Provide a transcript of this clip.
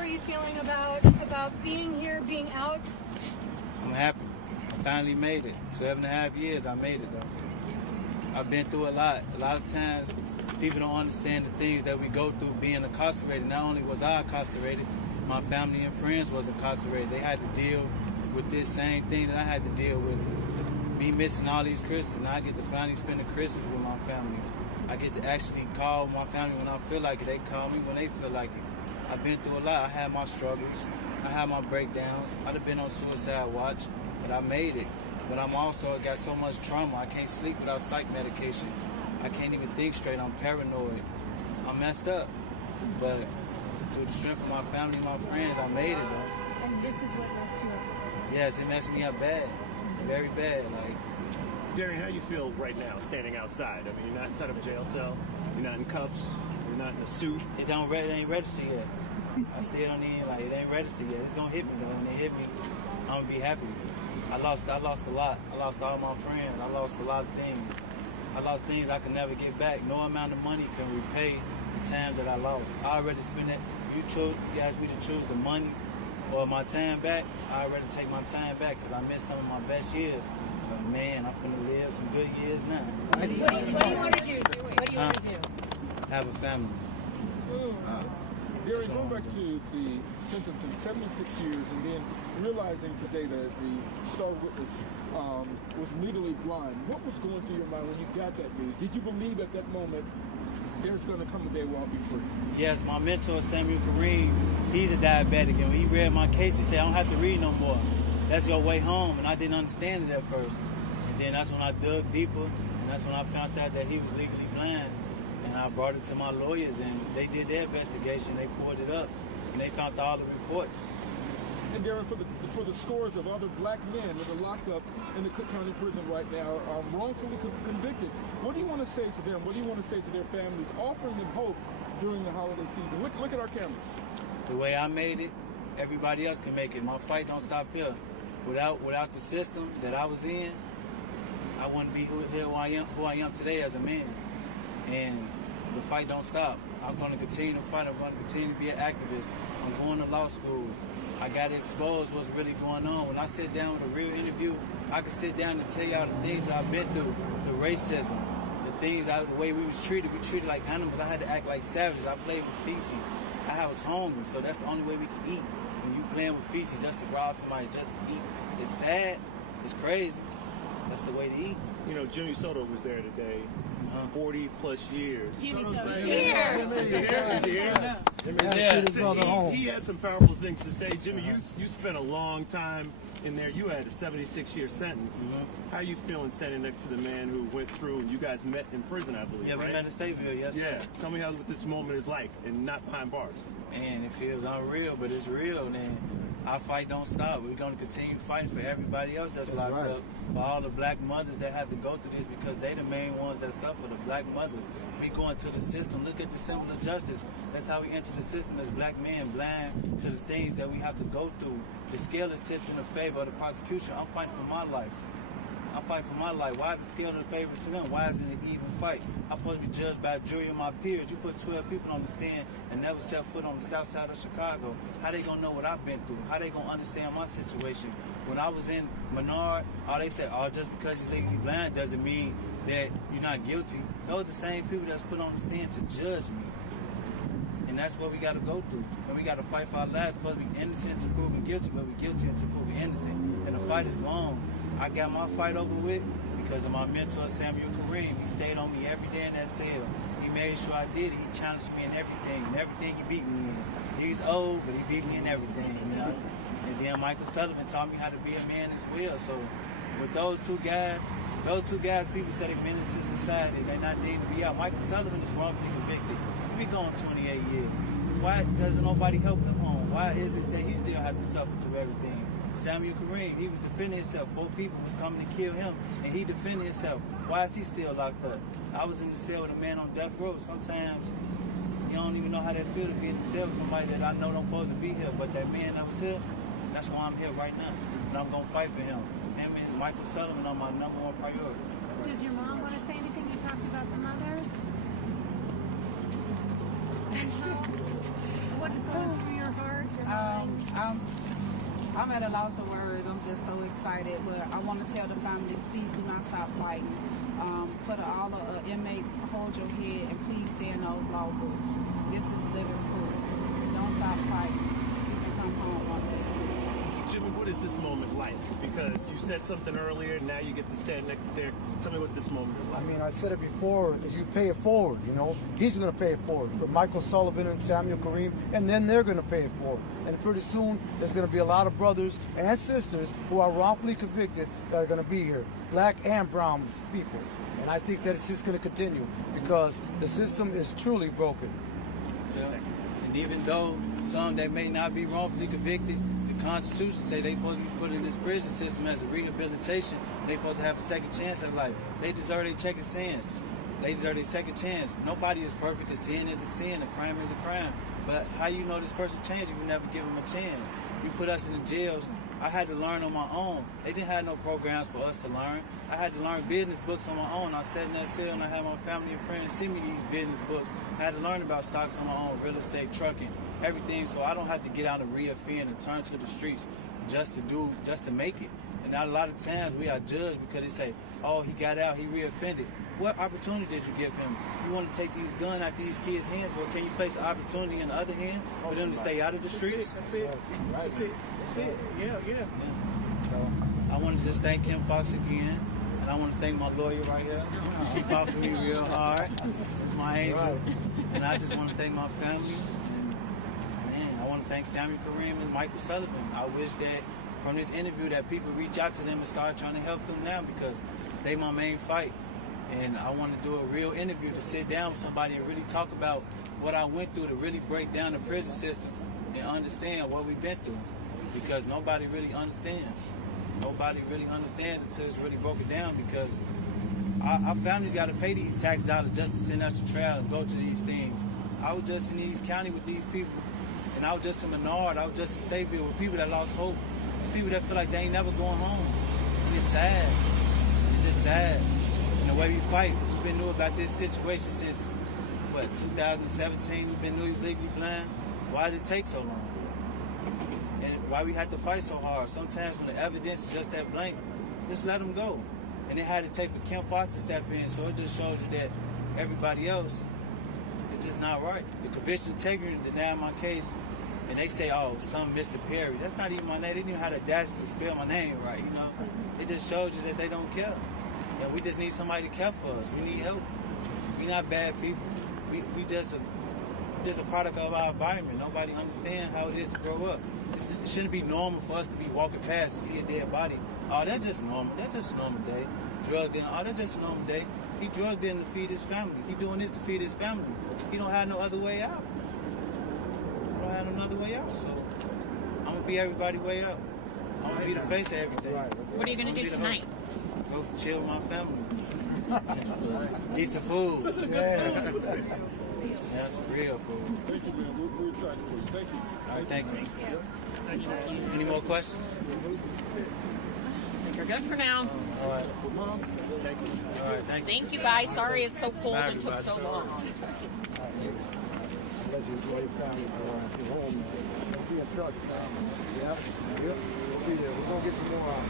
are you feeling about being here, being out? I'm happy. I finally made it. 12.5 years, I made it though. I've been through a lot. A lot of times, people don't understand the things that we go through being incarcerated. Not only was I incarcerated, my family and friends was incarcerated. They had to deal with this same thing that I had to deal with. Me missing all these Christmas. Now I get to finally spend the Christmas with my family. I get to actually call my family when I feel like it. They call me when they feel like it. I've been through a lot. I had my struggles. I had my breakdowns. I'd have been on suicide watch, but I made it. But I'm also got so much trauma. I can't sleep without psych medication. I can't even think straight. I'm paranoid. I'm messed up. But through the strength of my family and my friends, I made it though. And this is what messed you up? Yes, it messed me up bad. Very bad. Like, Darian, how you feel right now, standing outside? I mean, you're not inside of a jail cell. You're not in cuffs. You're not in a suit. It ain't registered yet. I still don't even, like, it ain't registered yet. It's gonna hit me though. When it hit me, I'm gonna be happy. I lost a lot. I lost all my friends. I lost a lot of things. I lost things I could never get back. No amount of money can repay the time that I lost. I already spent that. You asked me to choose the money or my time back. I already take my time back because I missed some of my best years. But man, I'm finna live some good years now. What do you want to do? What do you want to do? Have a family. Darian, going back to the sentence of 76 years and then realizing today that the star witness was legally blind, what was going through your mind when you got that news? Did you believe at that moment there's going to come a day where I'll be free? Yes, my mentor, Samuel Kareem, he's a diabetic, and when he read my case, he said, I don't have to read no more. That's your way home, and I didn't understand it at first. And then that's when I dug deeper, and that's when I found out that he was legally blind. And I brought it to my lawyers, and they did their investigation. They pulled it up, and they found all the reports. And Darren, for the scores of other black men that are locked up in the Cook County prison right now, wrongfully convicted, what do you want to say to them? What do you want to say to their families, offering them hope during the holiday season? Look at our cameras. The way I made it, everybody else can make it. My fight don't stop here. Without the system that I was in, I wouldn't be who I am today as a man. And the fight don't stop. I'm going to continue to fight. I'm going to continue to be an activist. I'm going to law school. I got to expose what's really going on. When I sit down with a real interview, I can sit down and tell y'all the things that I've been through, the racism, the way we was treated. We treated like animals. I had to act like savages. I played with feces. I was hungry, so that's the only way we can eat. When you playing with feces just to rob somebody, just to eat, it's sad. It's crazy. That's the way to eat. You know, Jimmy Soto was there today. 40 plus years. Jimmy Soto's here. He had some powerful things to say. Jimmy, you spent a long time in there. You had a 76-year sentence. How are you feeling standing next to the man who went through, and you guys met in prison, I believe, Yeah, we right? met in Stateville, yes. Yeah. Tell me what this moment is like and not behind bars. Man, it feels unreal, but it's real, man. Our fight don't stop. We're going to continue fighting for everybody else that's locked up, for all the black mothers that have to go through this because they the main ones that suffer, the black mothers. We go into the system. Look at the symbol of justice. That's how we enter the system as black men, blind to the things that we have to go through. The scale is tipped in the favor of the prosecution. I'm fighting for my life. I'm fighting for my life. Why is the scale in favor to them? Why isn't it an even fight? I'm supposed to be judged by a jury of my peers. You put 12 people on the stand and never step foot on the south side of Chicago. How they gonna know what I've been through? How they gonna understand my situation? When I was in Menard, they said, just because he's legally blind doesn't mean that you're not guilty. Those are the same people that's put on the stand to judge me. And that's what we got to go through. And we got to fight for our lives. We're supposed to be innocent to proven guilty, but we're guilty until proven innocent. And the fight is long. I got my fight over with because of my mentor, Samuel Kareem. He stayed on me every day in that cell. He made sure I did it. He challenged me in everything. And everything he beat me in. He's old, but he beat me in everything, you know. And then Michael Sullivan taught me how to be a man as well. So with those two guys, people say they're menace to society. They're not deemed to be out. Michael Sullivan is wrongfully convicted. He be going 28 years. Why doesn't nobody help him home? Why is it that he still have to suffer through everything? Samuel Kareem, he was defending himself. 4 people was coming to kill him, and he defended himself. Why is he still locked up? I was in the cell with a man on death row. Sometimes you don't even know how that feels to be in the cell with somebody that I know don't supposed to be here. But that man that was here, that's why I'm here right now. And I'm going to fight for him. Him and Michael Sullivan are my #1 priority. Does your mom want to say anything? You talked about the mothers. What is going through your heart? I'm at a loss for words. I'm just so excited. But I want to tell the families, please do not stop fighting. For all the inmates, hold your head and please stay in those law books. This is living proof. Don't stop fighting. You can come home one day too. Jimmy, what is this moment like? Because you said something earlier, now you get to stand next to there. Tell me what this moment is like. I mean, I said it before, is you pay it forward, you know. He's going to pay it forward for Michael Sullivan and Samuel Kareem, and then they're going to pay it forward. And pretty soon, there's going to be a lot of brothers and sisters who are wrongfully convicted that are going to be here, black and brown people. And I think that it's just going to continue because the system is truly broken. Yeah. And even though some they may not be wrongfully convicted, the Constitution say they supposed to be put in this prison system as a rehabilitation. They supposed to have a second chance at life. They deserve their second chance. They deserve their second chance. Nobody is perfect. A sin is a sin. A crime is a crime. But how you know this person changed if you never give them a chance? You put us in the jails. I had to learn on my own. They didn't have no programs for us to learn. I had to learn business books on my own. I sat in that cell and I had my family and friends send me these business books. I had to learn about stocks on my own, real estate, trucking, everything, so I don't have to get out and re-offend and turn to the streets just to make it. And a lot of times we are judged because they say, oh, he got out, he re-offended. What opportunity did you give him? You want to take these guns out these kids' hands, but can you place an opportunity in the other hand for them to stay out of the streets? That's it. That's it. That's it. Yeah. So I want to just thank Kim Fox again, and I want to thank my lawyer right here. She fought for me real hard. She's my angel. And I just want to thank my family. And man, I want to thank Samuel Kareem and Michael Sullivan. I wish that from this interview that people reach out to them and start trying to help them now because they my main fight. And I want to do a real interview to sit down with somebody and really talk about what I went through to really break down the prison system and understand what we've been through. Because nobody really understands. Nobody really understands until it's really broken down because our families got to pay these tax dollars just to send us to trial and go to these things. I was just in East County with these people, and I was just in Menard, I was just in Stateville with people that lost hope. It's people that feel like they ain't never going home. And it's sad. It's just sad. And the way we fight, we've been new about this situation since, 2017? We've been new he was legally blind. Why did it take so long? And why we had to fight so hard? Sometimes when the evidence is just that blank, just let them go. And it had to take for Kim Fox to step in, so it just shows you that everybody else is just not right. The conviction integrity denied my case, and they say, oh, some Mr. Perry. That's not even my name. They didn't even have the audacity to spell my name right, you know? It just shows you that they don't care. And we just need somebody to care for us. We need help. We're not bad people. We just a product of our environment. Nobody understands how it is to grow up. It shouldn't be normal for us to be walking past and see a dead body. Oh, that's just normal. That's just a normal day. Drugged in. Oh, that's just a normal day. He drugged in to feed his family. He doing this to feed his family. He don't have no other way out. He don't have another way out. So I'm gonna be everybody's way out. I'm gonna be the face of everything. What are you gonna do tonight? Go chill with my family. Eat some food. Yeah. That's real food. Thank you, man. We're excited for you. Thank you. All right, thank you. Any more questions? You're good for now. All right. Well, Mom, All right, thank you. Thank you guys. Sorry it's so cold Bye, and took so everybody. long. Let you enjoy your family at home. We'll be in touch. Yeah. We'll be there. We're going to get some more out.